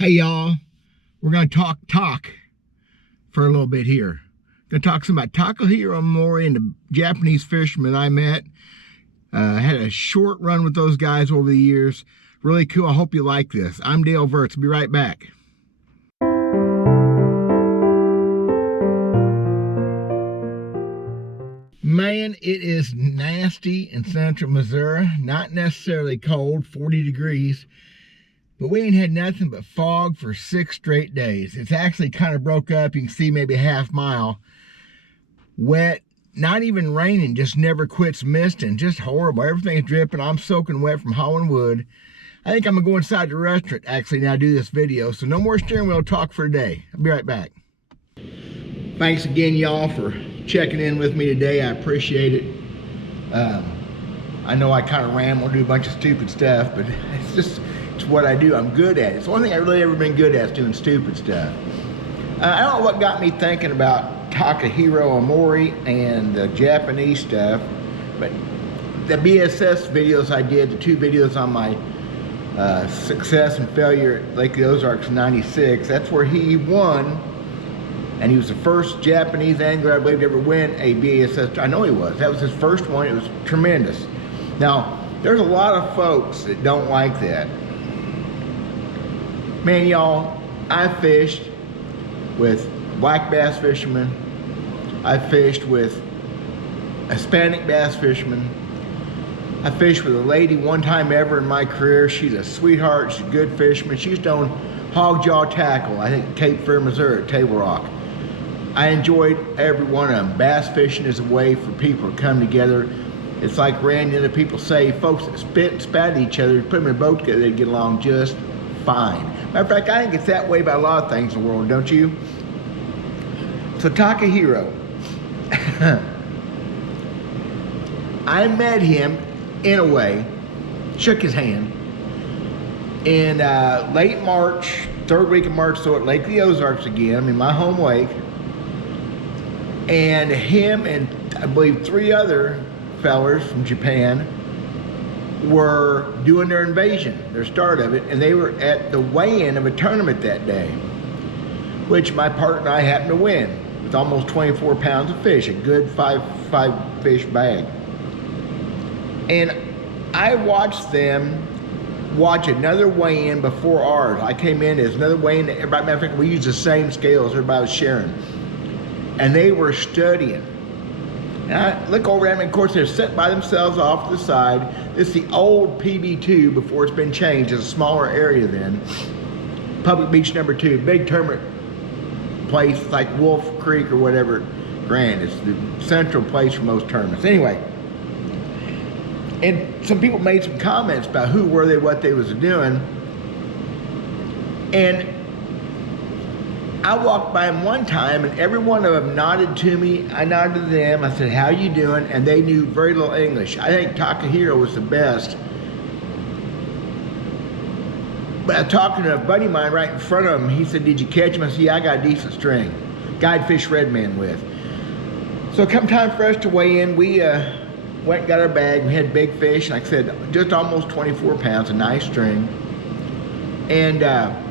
Hey y'all, we're going to talk for a little bit here. Going to talk some about Takahiro, Omori, and the Japanese fishermen I met. Had a short run with those guys over the years. Really cool. I hope you like this. I'm Dale Verts. I'll be right back. Man, it is nasty in central Missouri. Not necessarily cold, 40 degrees. But we ain't had nothing but fog for 6 straight days. It's actually kind of broke up. You can see maybe a half mile. Wet, not even raining, just never quits misting. Just horrible. Everything's dripping. I'm soaking wet from hauling wood. I think I'm going to go inside the restaurant actually now do this video. So no more steering wheel talk for today. I'll be right back. Thanks again, y'all, for checking in with me today. I appreciate it. I know I kind of ramble and do a bunch of stupid stuff, but it's what I do. I'm good at it. It's the only thing I really ever been good at is doing stupid stuff. I don't know what got me thinking about Takahiro, Omori, and the Japanese stuff, but the B.A.S.S videos I did, the 2 videos on my success and failure at Lake of the Ozarks in '96, that's where he won, and he was the first Japanese angler I believe to ever win a B.A.S.S. I know he was. That was his first one. It was tremendous. Now, there's a lot of folks that don't like that. Man, y'all, I fished with black bass fishermen. I fished with Hispanic bass fishermen. I fished with a lady one time ever in my career. She's a sweetheart. She's a good fisherman. She's done hog jaw tackle, I think, Cape Fear, Missouri, at Table Rock. I enjoyed every one of them. Bass fishing is a way for people to come together. It's like Randy and the people say, folks that spit and spat at each other, put them in a boat together, they get along just fine. Matter of fact, I think it's that way about a lot of things in the world, don't you? So Takahiro, I met him in a way, shook his hand, in late March, 3rd week of March, so at Lake of the Ozarks again, I'm in my home lake, and him and I believe 3 other fellers from Japan were doing their invasion, their start of it, and they were at the weigh-in of a tournament that day, which my partner and I happened to win with almost 24 pounds of fish, a good five fish bag. And I watched them watch another weigh-in before ours. I came in as another weigh-in. Everybody, matter of fact, we used the same scales everybody was sharing, and they were studying. And I look over at them, and of course they're sitting by themselves off to the side. This is the old PB2 before it's been changed. It's a smaller area then. Public Beach number 2, big tournament place like Wolf Creek or whatever. Grand, it's the central place for most tournaments. Anyway, and some people made some comments about who were they, what they was doing. And I walked by them one time, and every one of them nodded to me. I nodded to them. I said, how you doing? And they knew very little English. I think Takahiro was the best. But I was talking to a buddy of mine right in front of him. He said, did you catch him? I said, yeah, I got a decent string. Guide fish red man with. So come time for us to weigh in, we went and got our bag. We had big fish, like I said, just almost 24 pounds, a nice string. And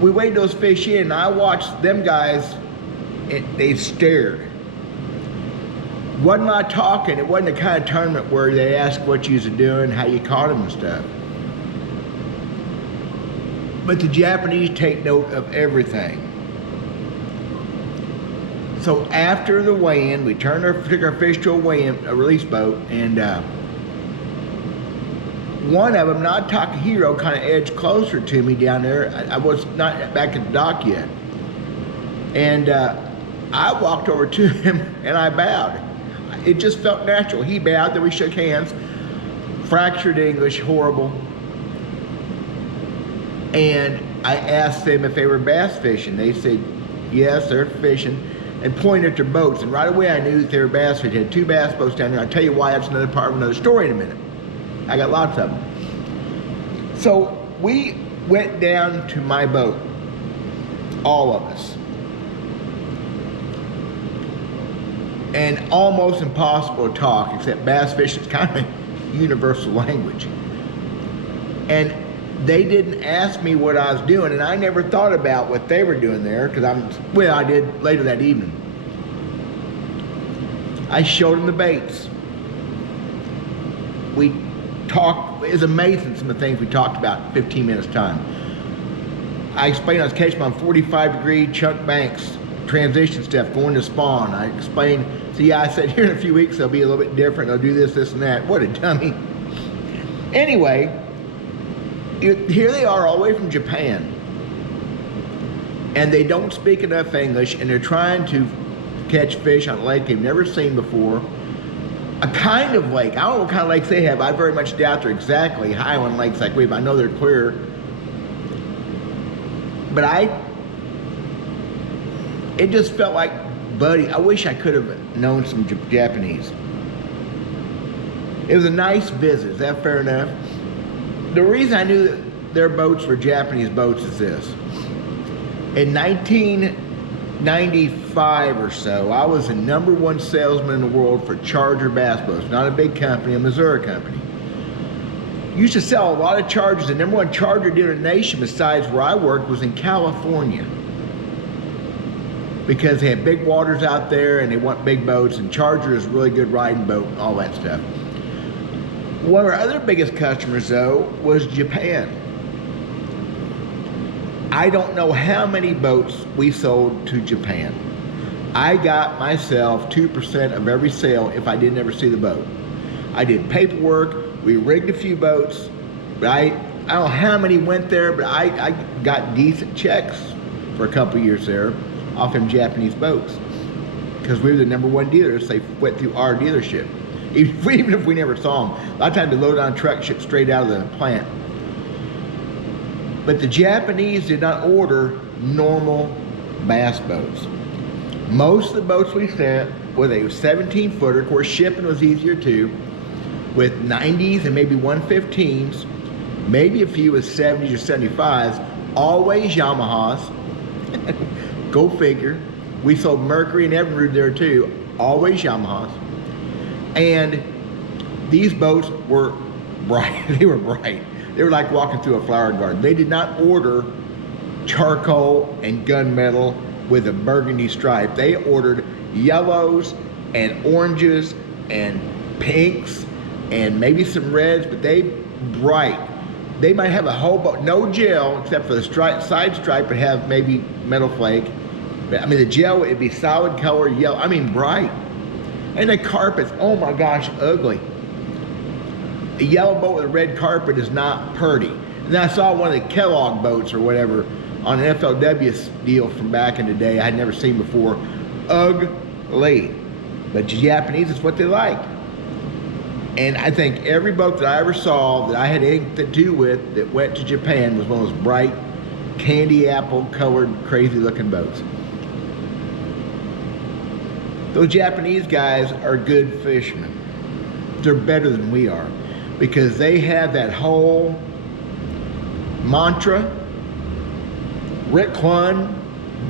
we weighed those fish in, and I watched them guys, they stared. Wasn't a lot of talking. It wasn't the kind of tournament where they asked what you was doing, how you caught them and stuff. But the Japanese take note of everything. So after the weigh-in, we took our fish to a weigh-in, a release boat, and one of them, not Takahiro, kind of edged closer to me down there. I was not back at the dock yet. And I walked over to him and I bowed. It just felt natural. He bowed, then we shook hands. Fractured English, horrible. And I asked them if they were bass fishing. They said, yes, they're fishing, and pointed at their boats. And right away I knew that they were bass fishing. They had 2 bass boats down there. I'll tell you why, that's another part of another story in a minute. I got lots of them. So we went down to my boat, all of us. And almost impossible to talk, except bass fishing is kind of a universal language. And they didn't ask me what I was doing, and I never thought about what they were doing there, because I did later that evening. I showed them the baits. We talked, it was amazing some of the things we talked about in 15 minutes time. I explained I was catching on 45-degree chunk banks, transition stuff, going to spawn. I explained, so yeah, I said here in a few weeks they'll be a little bit different, they'll do this, this, and that. What a dummy. Anyway, here they are all the way from Japan, and they don't speak enough English, and they're trying to catch fish on a lake they've never seen before. A kind of lake, I don't know what kind of lakes they have. I very much doubt they're exactly highland lakes like we have. I know they're clear. But it just felt like, buddy, I wish I could have known some Japanese. It was a nice visit, is that fair enough? The reason I knew that their boats were Japanese boats is this. In 1995 or so, I was the #1 salesman in the world for Charger bass boats. Not a big company, a Missouri company. Used to sell a lot of Chargers. The #1 Charger dealer in the nation besides where I worked was in California, because they have big waters out there and they want big boats, and Charger is a really good riding boat and all that stuff. One of our other biggest customers, though, was Japan. I don't know how many boats we sold to Japan. I got myself 2% of every sale if I didn't ever see the boat. I did paperwork, we rigged a few boats, but I don't know how many went there, but I got decent checks for a couple years there off them Japanese boats, because we were the #1 dealers. They went through our dealership. Even if we never saw them. A lot of times they load on a truck, ship straight out of the plant. But the Japanese did not order normal bass boats. Most of the boats we sent with a 17-footer, of course shipping was easier too, with 90s and maybe 115s, maybe a few with 70s or 75s, always Yamahas. Go figure. We sold Mercury and Evinrude there too, always Yamahas. And these boats were bright. They were bright. They were like walking through a flower garden. They did not order charcoal and gunmetal with a burgundy stripe. They ordered yellows and oranges and pinks and maybe some reds, but they bright. They might have a whole boat, no gel except for the side stripe would have maybe metal flake. But I mean the gel would be solid color yellow. I mean bright. And the carpets, oh my gosh, ugly. A yellow boat with a red carpet is not pretty. And then I saw one of the Kellogg boats or whatever on an FLW deal from back in the day I had never seen before. Ugly. But Japanese is what they like. And I think every boat that I ever saw that I had anything to do with that went to Japan was one of those bright, candy apple colored, crazy looking boats. Those Japanese guys are good fishermen. They're better than we are, because they have that whole mantra. Rick Clunn,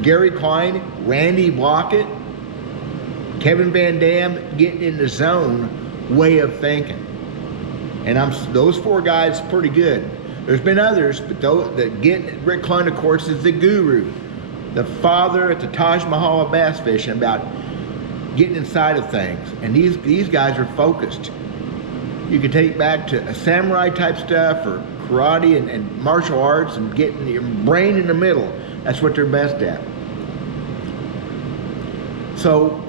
Gary Klein, Randy Blockett, Kevin Van Dam, getting in the zone way of thinking. And those 4 guys pretty good. There's been others, but Rick Clunn, of course, is the guru, the father at the Taj Mahal of bass fishing, about getting inside of things. And these guys are focused. You can take back to a samurai type stuff or karate and martial arts and getting your brain in the middle. That's what they're best at. So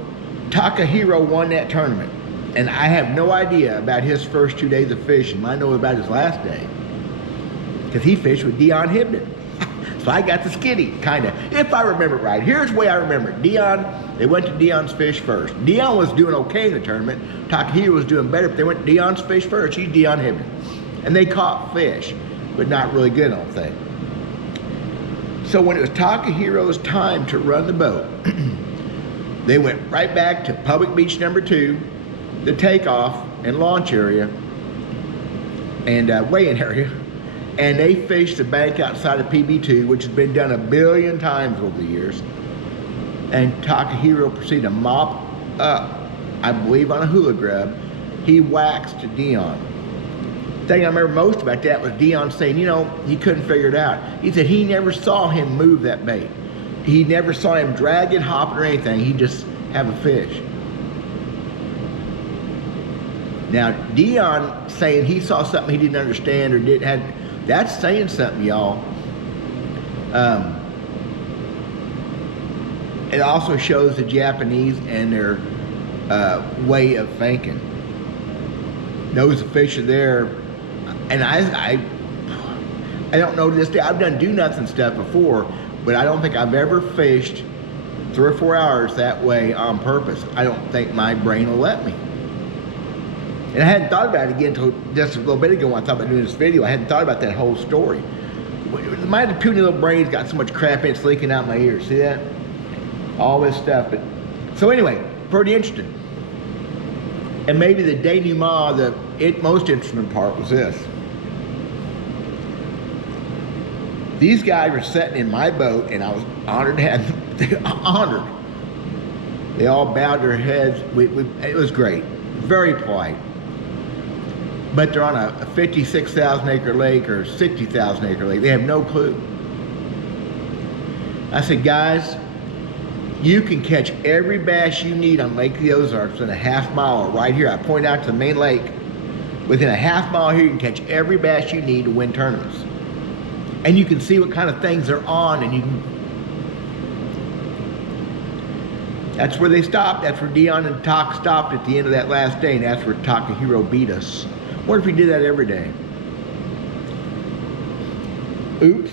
Takahiro won that tournament. And I have no idea about his first 2 days of fishing. I know about his last day, because he fished with Dion Hibden. So I got the skitty, kind of, if I remember right. Here's the way I remember it. They went to Dion's fish first. Dion was doing okay in the tournament. Takahiro was doing better, but they went to Dion's fish first. He's Dion Hibden. And they caught fish, but not really good, I don't think. So when it was Takahiro's time to run the boat, they went right back to public beach #2, the takeoff and launch area, and weigh-in area. And they fished the bank outside of PB2, which has been done 1 billion times over the years. And Takahiro proceeded to mop up, I believe on a hula grub. He waxed Dion. thing I remember most about that was Dion saying, you know, he couldn't figure it out. He said he never saw him move that bait. He never saw him drag it, hop it, or anything. He just have a fish. Now, Dion saying he saw something he didn't understand or that's saying something, y'all. It also shows the Japanese and their way of thinking. Knows the fish are there, and I don't know this day. I've done do nothing stuff before, but I don't think I've ever fished 3 or 4 hours that way on purpose. I don't think my brain will let me. And I hadn't thought about it again until just a little bit ago when I thought about doing this video. I hadn't thought about that whole story. My puny little brain's got so much crap in it's leaking out my ears. See that? All this stuff. But so anyway, pretty interesting. And maybe the denouement, the most interesting part was this. These guys were sitting in my boat, and I was honored to have them. Honored. They all bowed their heads. It was great. Very polite. But they're on a 56,000 acre lake or 60,000 acre lake. They have no clue. I said, guys, you can catch every bass you need on Lake of the Ozarks in a half mile right here. I point out to the main lake. Within a half mile here, you can catch every bass you need to win tournaments. And you can see what kind of things they're on, and you can. That's where they stopped. That's where Dion and Tak stopped at the end of that last day, and that's where Takahiro beat us. What if we did that every day? Oops.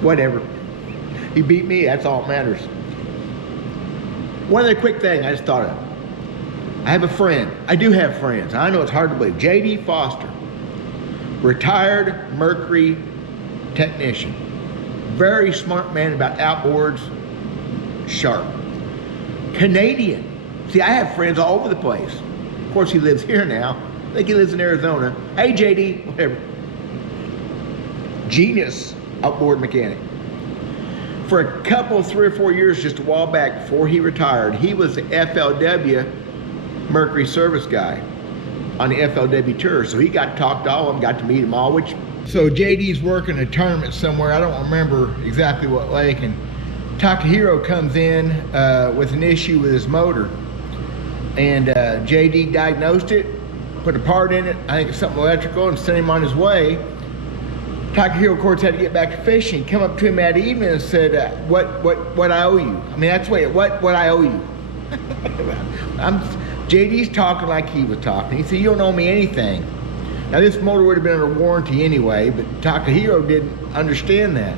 Whatever. He beat me, that's all that matters. One other quick thing I just thought of. I have a friend. I do have friends. I know it's hard to believe. J.D. Foster. Retired Mercury technician. Very smart man about outboards. Sharp. Canadian. See, I have friends all over the place. Of course, he lives here now. I think he lives in Arizona. Hey, JD, whatever. Genius outboard mechanic. For a couple, 3 or 4 years, just a while back before he retired, he was the FLW Mercury service guy on the FLW tour. So he got to talk to all of them, got to meet them all, so JD's working a tournament somewhere. I don't remember exactly what lake, and Takahiro comes in with an issue with his motor, and JD diagnosed it, put a part in it, I think it's something electrical, and sent him on his way. Takahiro, of course, had to get back to fishing. Come up to him that evening and said, what I owe you? I mean, that's what I owe you. JD's talking like he was talking. He said, you don't owe me anything. Now, this motor would have been under warranty anyway, but Takahiro didn't understand that.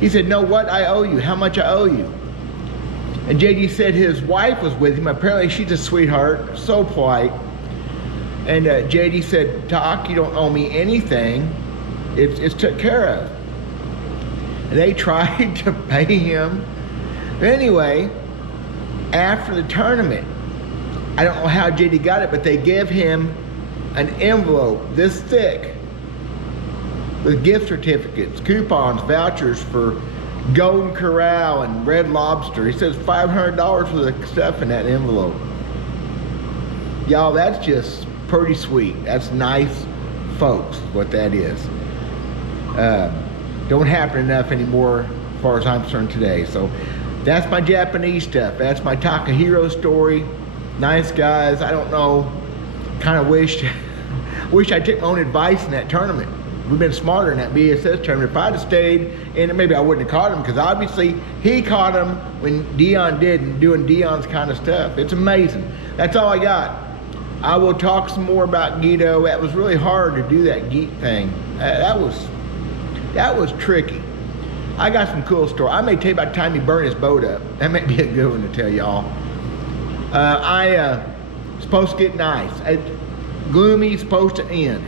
He said, no, what I owe you, how much I owe you. And JD said his wife was with him. Apparently, she's a sweetheart, so polite. And JD said, Tak, you don't owe me anything. It's took care of. And they tried to pay him. But anyway, after the tournament, I don't know how JD got it, but they gave him an envelope this thick with gift certificates, coupons, vouchers for Golden Corral and Red Lobster. He says $500 for the stuff in that envelope. Y'all, that's just pretty sweet. That's nice folks, what that is. Don't happen enough anymore as far as I'm concerned today. So that's my Japanese stuff. That's my Takahiro story. Nice guys. I don't know, kind of wish I took my own advice in that tournament. We've been smarter in that B.A.S.S tournament. If I'd have stayed in it, maybe I wouldn't have caught him, because obviously he caught him when Dion didn't, doing Dion's kind of stuff. It's amazing. That's all I got. I will talk some more about Guido. That was really hard to do that geek thing. That was tricky. I got some cool stories. I may tell you about the time he burned his boat up. That may be a good one to tell y'all. Supposed to get nice. Gloomy, supposed to end.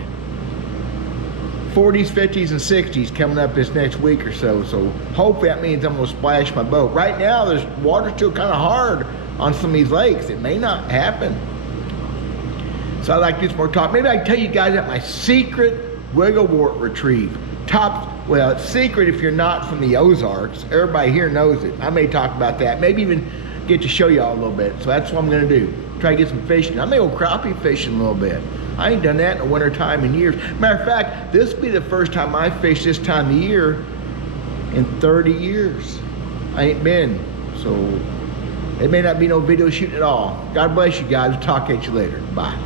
40s, 50s, and 60s coming up this next week or so. So hopefully that means I'm gonna splash my boat. Right now, there's water still kind of hard on some of these lakes. It may not happen. So I'd like to do some more talk. Maybe I can tell you guys about my secret wiggle wart retrieve. Well, it's secret if you're not from the Ozarks. Everybody here knows it. I may talk about that. Maybe even get to show y'all a little bit. So that's what I'm gonna do. Try to get some fishing. I may go crappie fishing a little bit. I ain't done that in the winter time in years. Matter of fact, this will be the first time I fish this time of year in 30 years. I ain't been, so it may not be no video shooting at all. God bless you guys. Talk at you later. Bye.